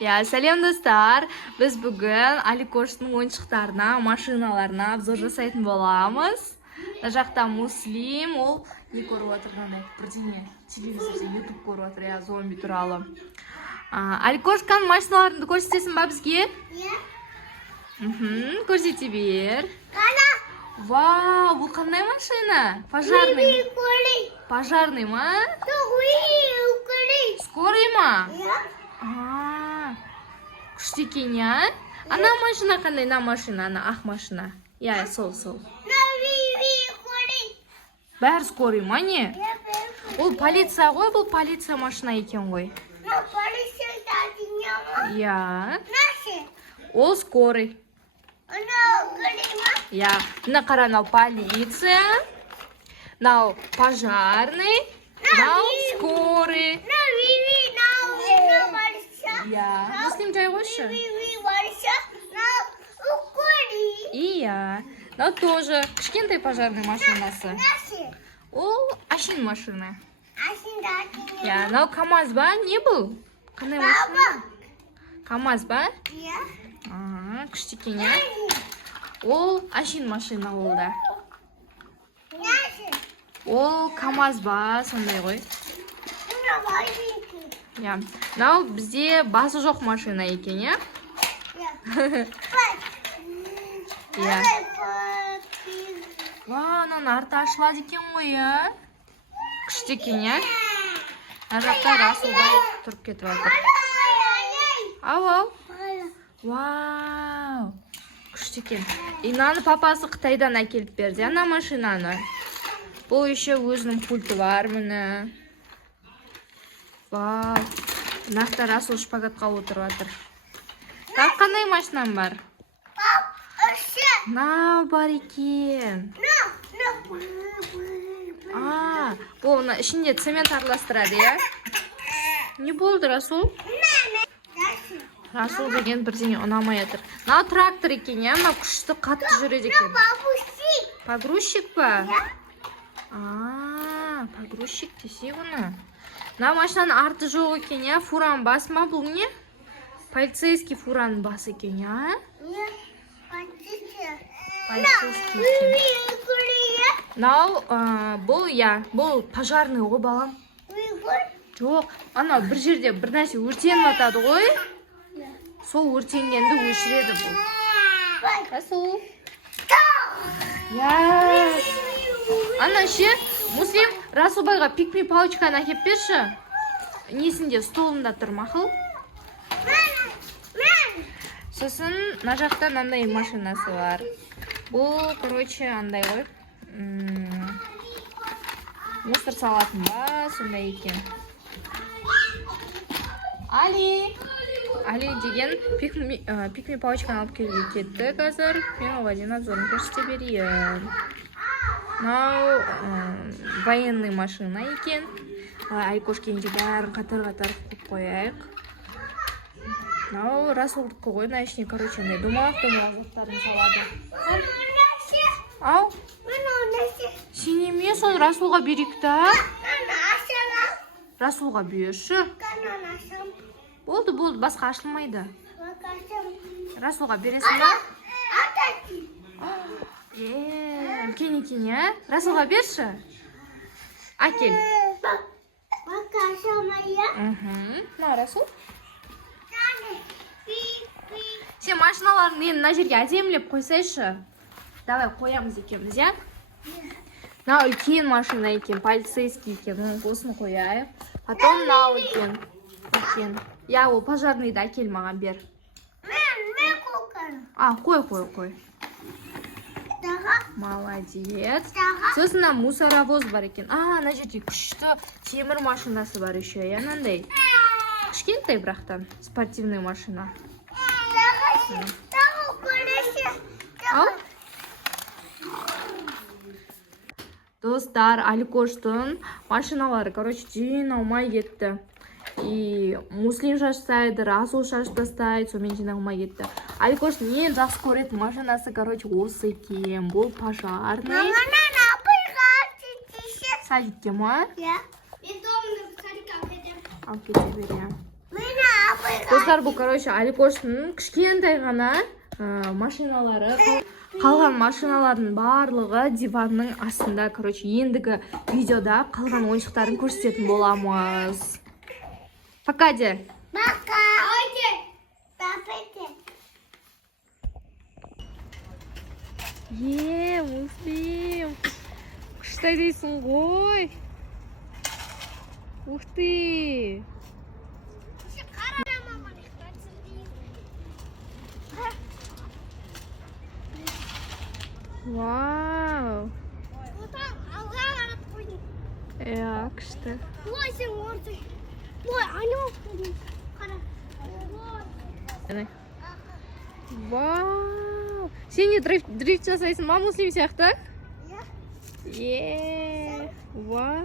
Ya, сәлем достар. Biz бүгін Аликоштың ойыншықтарына, машиналарына обзор жасайтын боламыз. Мына жақта Муслим, ол не көріп отырғаны? Бірдеңе телевизорда YouTube көріп отыр, я зомби туралы. Аликоштың машиналарыңды көрсетесің ба бізге? Иә. Көрсете бер. Қана. Вау, бұл қандай машина? Пожарный. Пожарный ма? Скорый ма? Иә. Күшті екен, я? Ана машина қандай? На машина, ана ақ машина. Я, сол. Бәрі скорый ма не? Ол полиция ғой, бұл полиция машина екен ғой. Я. Ол скорый. Я. Мына қаранау полиция. Нау пожарный. Нау скорый. Я. Муслим жай қойшы. Iya. Нау тоже кішкентай пожарный машинасы. Ол ашин машина. Я. Нау КамАЗ ба? Не бұл? Қандай машина? КамАЗ ба? Күшті екен, я? Ол ашин машина ол да. Ол КамАЗ ба? Сондай ғой. Я. Нау бізде басы жоқ машина екен, я? Я. Вау, нан арты ашылады екен ғой, я? Күшті екен, я? Ана жақта Расулбай тұрып кетіп жатыр. Ау. Вау. Күшті екен. Инаны папасы Қытайдан әкеліп берді, ана машинаны. Бұл еще өзінің пульті бар, міне. Вау. Нақта Расул шпагатқа отырып жатыр. Так, қандай машинам бар? Нау бар екен. Бұл ішінде цемент араластырады, я? Не болды, Расул? Расул деген бірдеңе ұнамай жатыр. Нау трактор екен, я? Нау күшті қатты жүреді екен. Погрузчик па? Погрузчик десе бұны. Нау машинаның арты жоқ екен, я? Фуран бас ма бұл не? Полицейский фуран бас екен, я? Полицейский екен. Нау бұл, я? Бұл пожарный ғой, балам. Жоқ, ана бір жерде бір нәрсе өртеніп атады ғой. Сол өртенгенді өшіреді бұл. Расул. Я. Ана ше, Муслим Расулбайға пикми палочканы әкеп берші. Несінде столында тұр, мақыл. Сосын мына жақта мынандай машинасы бар. Бұл, короче, андай ғой. Мусор салатын ба, сондай екен. Али деген пикми палочканы алып келуге кетті қазір. Мен оған дейін обзорын көрсете берейін. Мынау военный машина екен. Аликош келгенде бәрін қатар-қатар қойып қояйық. Мынау Расулдікі ғой, мына ішіне, короче, домалақ заттарын салады. Ау? Сен еме, соны Расулға берейік та? Расулға берші. Болды, басқа ашылмайды. Расулға бересің ба? Үлкен екен, я? Расулға берші. Әкел. Мына Расул. Сен машиналарын мына жерге әдемілеп қойсайшы. Давай қоямыз екенбіз, я? Мына үлкен машина екен, полицейский екен. Осын қояйық. Потом мынау екен. Я, ол пожарныйды әкел маған бер. Қой. Молодец. Сосын мусоровоз бар екен. Ана жерде күшті темір машинасы бар еще, я? Нандай. Кішкентай бірақтан. Спортивный машина. Ау? Достар, Аликоштың машиналары, короче, дейін алмай кетті. И Муслим шаштайды, Расул шаштастайды, сомен жинақ алмай кетті. Аликоштың ең жақсы көретін машинасы, короче, осы екен. Бұл пожарный. Садикке ма? Иә. Мен домны садикке алып кетем. Алып кете берем. Мені Достар, бұл, короче, Аликоштың кішкентай ғана машиналары. Қалған машиналардың барлығы диванның астында. Короче, ендігі видеода қалған ойыншықтарын көрсететін боламыз. Пока де. Пока. Муслим. Күшті дейсің ғой. Ух ты. Вау. Күшті. Вау. Сен не дрифт жасайсың ма, Муслим сияқты? Вау.